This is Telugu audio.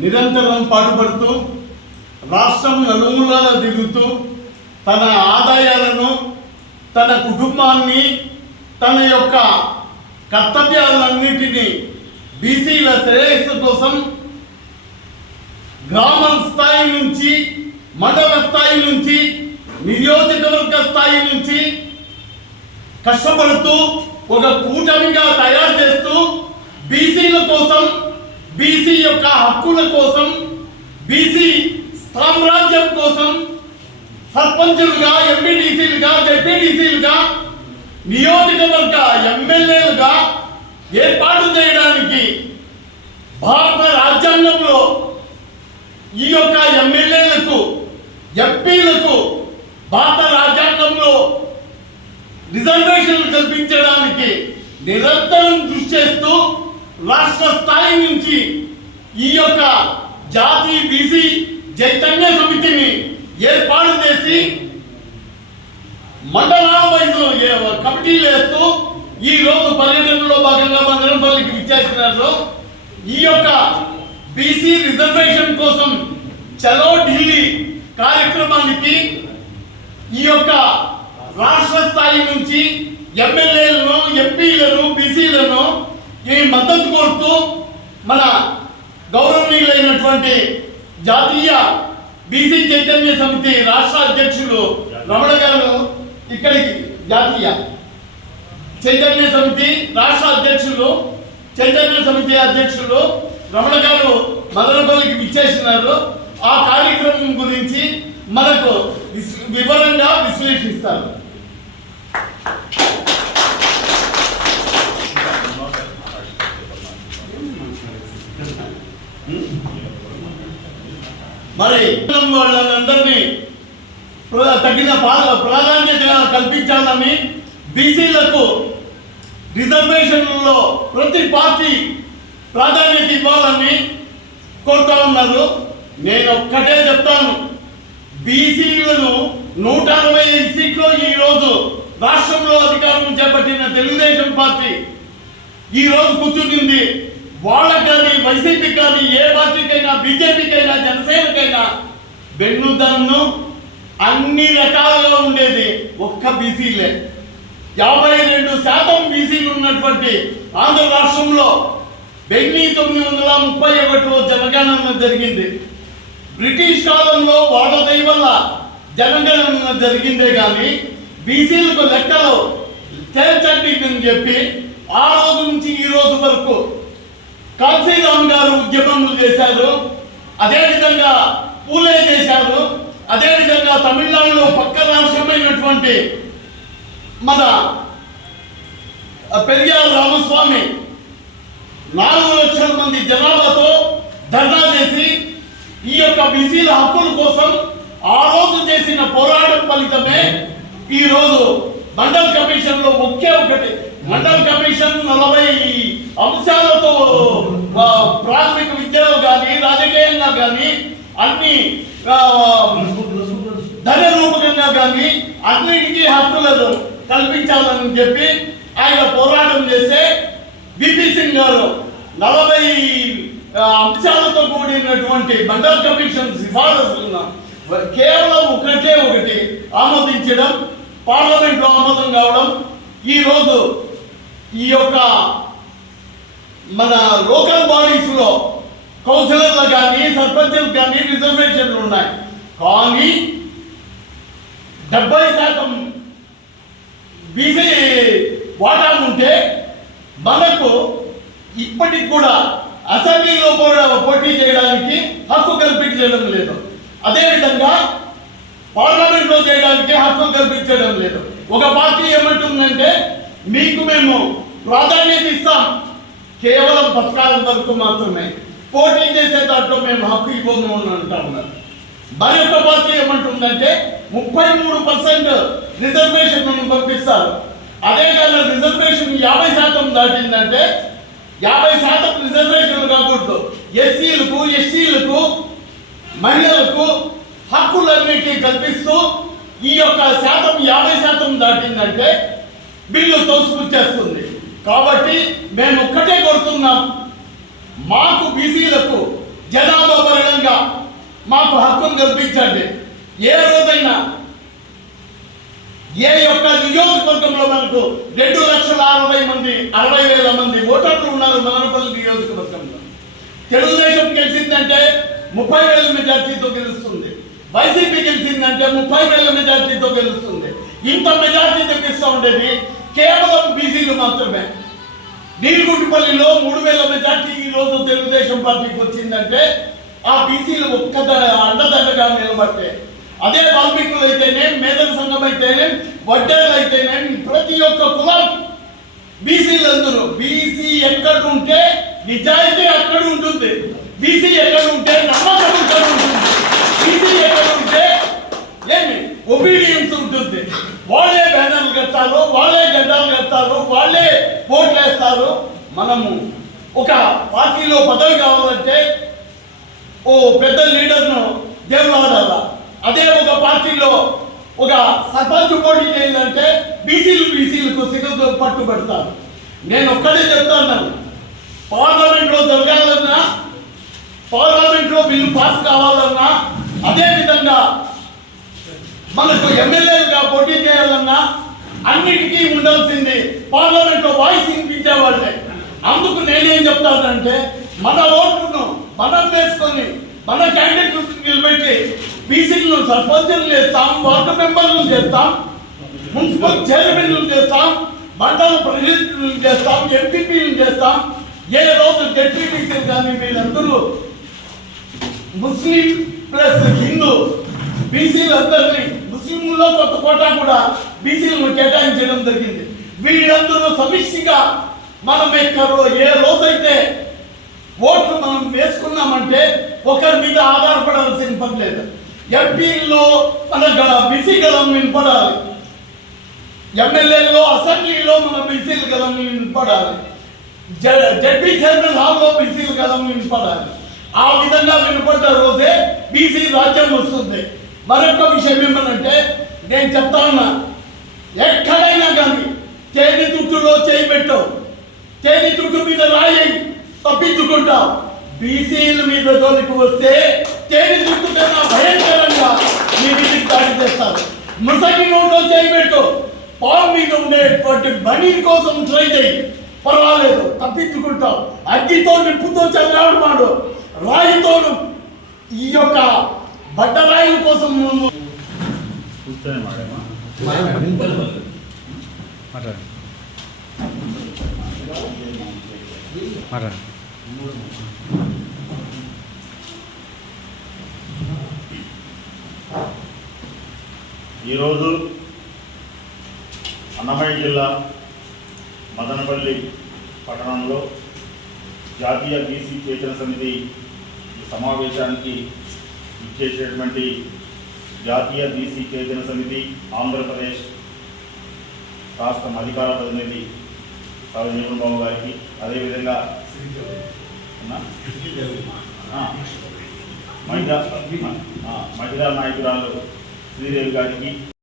నిరంతరం పాటుపడుతూ రాష్ట్రం నలుమూలల తిరుగుతూ తన ఆదాయాలను తన కుటుంబాన్ని తన యొక్క కర్తవ్యాలన్నిటినీ బీసీల శ్రేయస్సు కోసం గ్రామ స్థాయి నుంచి మండల స్థాయి నుంచి నియోజకవర్గ స్థాయి నుంచి కష్టపడుతూ ఒక కూటమిగా తయారు చేస్తూ బీసీల కోసం బీసీ యొక్క హక్కుల కోసం బీసీ సామ్రాజ్యం కోసం సర్పంచులుగా ఎంపీటీసీలుగా జెడ్పీటీసీలుగా నియోజకవర్గ ఎమ్మెల్యేలుగా ఏర్పాటు చేయడానికి భారత రాజ్యాంగంలో ఈ యొక్క ఎమ్మెల్యేలకు ఎంపీలకు భారత రాజ్యాంగంలో రిజర్వేషన్లు కల్పించడానికి నిరంతరం కృషి చేస్తూ రాష్ట్ర స్థాయి నుంచి ఈ యొక్క జాతి బీసీ చైతన్య సమితిని ఏర్పాటు చేసి మండలాల వైపు కమిటీలు వేస్తూ ఈ రోజు పర్యటనలో భాగంగా మందరంపల్లికి విచ్చేసినారు ఈ యొక్క బీసీ రిజర్వేషన్ కోసం చలో ఢిల్లీ కార్యక్రమానికి ఈ యొక్క రాష్ట్ర స్థాయి నుంచి ఎమ్మెల్యేలను ఎంపీలను బీసీలను ఈ మద్దతు కోరుతూ మన గౌరవనీయులైనటువంటి జాతీయ బీసీ చైతన్య సమితి రాష్ట్ర అధ్యక్షులు రమణ గారు ఇక్కడికి జాతీయ చైతన్య సమితి రాష్ట్ర అధ్యక్షులు చైతన్య సమితి అధ్యక్షులు రమణ గారు మదనపల్లికి విచ్చేసినారు. ఆ కార్యక్రమం గురించి మనకు వివరంగా విశ్లేషిస్తారు. మరి వాళ్ళందరినీ తగిన ప్రాధాన్యత కల్పించాలని బీసీలకు రిజర్వేషన్లలో ప్రతి పార్టీ ప్రాధాన్యత ఇవ్వాలని కోరుతా ఉన్నారు. నేను ఒక్కటే చెప్తాను. బీసీలను నూట అరవై ఐదు సీట్లు ఈ రోజు రాష్ట్రంలో అధికారం చేపట్టిన తెలుగుదేశం పార్టీ ఈ రోజు వాళ్ళకి కానీ వైసీపీ కానీ ఏ పార్టీకైనా బీజేపీకైనా జనసేనకైనా వెన్నుదన్ను అన్ని రకాలుగా ఉండేది ఒక్క బీసీలే. యాభై రెండు శాతం బీసీలు ఉన్నటువంటి ఆంధ్ర రాష్ట్రంలో వెయ్యి తొమ్మిది వందల ముప్పై ఒకటిలో జనగణన జరిగింది. బ్రిటిష్ కాలంలో వాళ్ళ వల్ల జనగణన జరిగిందే కానీ బీసీలకు లెక్కలు చేర్చండి అని చెప్పి ఆ రోజు నుంచి ఈ రోజు వరకు కాశీరామ్ గారు ఉద్యమములు చేశారు అదేవిధంగా పూలే చేశారు అదేవిధంగా తమిళనాడులో పక్క రాష్ట్రమైనటువంటి మన పెరియార్ రామస్వామి నాలుగు లక్షల మంది జనాభాతో ధర్నా చేసి ఈ యొక్క బీసీల హక్కుల కోసం ఆ రోజు చేసిన పోరాటం ఫలితమే ఈరోజు మండల్ కమిషన్లో ఒకే ఒకటి. మండల కమిషన్ నలభై అంశాలతో ప్రాథమిక విద్యలో కానీ రాజకీయంగా కానీ అన్ని ధన రూపకంగా కానీ అన్నిటికీ హక్కులను కల్పించాలని చెప్పి ఆయన పోరాటం చేస్తే బీపీ సింగ్ గారు నలభై అంశాలతో కూడినటువంటి మండల్ కమిషన్ సిఫారసులను కేవలం ఒకటే ఒకటి ఆమోదించడం పార్లమెంట్లో ఆమోదం కావడం ఈరోజు ఈ యొక్క మన లోకల్ బాడీస్లో కౌన్సిలర్లు కానీ సర్పంచులు కానీ రిజర్వేషన్లు ఉన్నాయి. కానీ డెబ్బై శాతం బీసీ వాటా ఉంటే మనకు ఇప్పటికి కూడా అసెంబ్లీలో కూడా పోటీ చేయడానికి హక్కు కల్పించడం లేదు. అదేవిధంగా పార్లమెంట్లో చేయడానికి హక్కు కల్పించడం లేదు. ఒక పార్టీ ఏమంటుందంటే మీకు మేము ప్రాధాన్యత ఇస్తాం. కేవలం పథకాల వరకు మాత్రమే. పోటీ చేసే దాంట్లో మేము హక్కు ఇవ్వము అని అంటా ఉన్నారు. మరి ఒక పార్టీ ఏమంటుందంటే ముప్పై మూడు పర్సెంట్ రిజర్వేషన్ పంపిస్తారు. అదే కాదు రిజర్వేషన్ యాభై శాతం దాటిందంటే యాభై శాతం రిజర్వేషన్ కాకూడదు. ఎస్సీలకు ఎస్టీలకు మహిళలకు హక్కులన్నిటికీ కల్పిస్తూ ఈ యొక్క శాతం యాభై శాతం దాటిందంటే బిల్లు తోసుకొచ్చేస్తుంది కాబట్టి మేము ఒక్కటే కోరుతున్నాం మాకు బీసీలకు జనాభా పరంగా మాకు హక్కును కల్పించండి. ఏ రోజైనా ఏ యొక్క నియోజకవర్గంలో మనకు రెండు లక్షల అరవై మంది అరవై వేల మంది ఓటర్లు ఉన్నారు మనపల్లి నియోజకవర్గంలో. తెలుగుదేశం గెలిచిందంటే ముప్పై వేల మెజార్టీతో గెలుస్తుంది. వైసీపీ గెలిచిందంటే ముప్పై వేల మెజార్టీతో గెలుస్తుంది. ఇంత మెజార్టీ తెప్పిస్తూ ఉండేది కేవలం బీసీలు మాత్రమే. నీలగుంటిపల్లిలో మూడు వేల మెజార్టీ ఈ రోజు తెలుగుదేశం పార్టీకి వచ్చిందంటే ఆ బీసీలు ఒక్క అండదండగా నిలబడితే అదే వాల్మీకులు అయితేనే మేధల సంఘం అయితేనే వడ్డేలు అయితేనే ప్రతి ఒక్క కులం బీసీలు అందరూ బీసీ ఎక్కడ ఉంటే నిజాయితీ అక్కడ ఉంటుంది. బీసీ ఎక్కడ ఉంటే నమ్మకం ఇక్కడ ఉంటుంది. బీసీ ఎక్కడ ఉంటే ఏమి? ఒబీడియన్స్ ఉంటుంది. వాళ్ళే బ్యానర్లు కడతారు వాళ్ళే గడ్డాలు కడతారు వాళ్ళే ఓట్లు వేస్తారు. మనము ఒక పార్టీలో పదవి కావాలంటే ఓ పెద్ద లీడర్ను దేవుడు ఆడాల అదే ఒక పార్టీలో ఒక సర్పంచ్ పోటీ చేయాలంటే బీసీలు బీసీలకు సిగ్గుతో పట్టుబడతారు నేను ఒక్కడే చెప్తాను పార్లమెంట్లో జరగాలన్నా పార్లమెంట్లో బిల్లు పాస్ కావాలన్నా అదే విధంగా మనకు ఎమ్మెల్యేలుగా పోటీ చేయాలన్నా అన్నిటికీ ఉండాల్సింది పార్లమెంట్లో వాయిస్ వినిపించే వాళ్ళే అందుకు నేనేం చెప్తానంటే మన ఓటును మనం వేసుకొని మన క్యాండిడేట్ నిలబెట్టి బీసీలను సర్పంచులు చేస్తాం వార్డు మెంబర్లు చేస్తాం మున్సిపల్ చైర్మన్లు చేస్తాం మండల ప్రతినిధులు చేస్తాం ఎంపీపీలు చేస్తాం. ఏ రోజు డెప్యూటీసీలు కానీ వీళ్ళందరూ ముస్లిం ప్లస్ హిందూ బీసీలందరినీ ముస్లింలో కొత్త కోటా కూడా బీసీలను కేటాయించడం జరిగింది. వీళ్ళందరూ సమిష్టిగా మనం ఎక్కడో ఏ రోజైతే ఓట్లు మనం వేసుకున్నామంటే ఒకరి మీద ఆధారపడాల్సిన పని లేదు. ఎంపీల్లో మన గల బీసీ గలం వినపడాలి ఎమ్మెల్యేలో అసెంబ్లీలో మన బీసీల గలం వినపడాలి జడ్పీ చైర్మన్ హాల్లో బీసీల గలం వినపడాలి ఆ విధంగా వినపడ్డ రోజే బీసీ రాజ్యం వస్తుంది. మరొక విషయం ఏమనంటే నేను చెప్తానన్నా ఎక్కడైనా కానీ తేనె చుట్టూలో చేయి పెట్టావు. తేనె చుట్టూ మీద రాయి తప్పించుకుంటావు. బీసీల మీద జోలికి వస్తే తేనె చుట్టూ కన్నా భయంకరంగా మీ మీదకి దాడి చేస్తారు. ముసగి నోట్లో చేయి పెట్టు. పాము మీద ఉండేటువంటి బనీ కోసం ట్రై చేయి. పర్వాలేదు తప్పించుకుంటావు. అగ్గితో నిప్పుతో చదివాడు రాయితోను ఈ యొక్క బట్టరాయిల కోసం నువ్వు కూర్చొని మాట్లాడండి మాట్లాడండి ఈరోజు అన్నమయ్య జిల్లా మదనపల్లి పట్టణంలో జాతీయ బీసీ చేతన సమితి సమావేశానికి ఇచ్చేసేటువంటి జాతీయ బీసీ చేతన సమితి ఆంధ్రప్రదేశ్ రాష్ట్రం అధికార ప్రతినిధి సాగు బాబు గారికి అదేవిధంగా మహిళా మహిళా నాయకురాలు శ్రీదేవి గారికి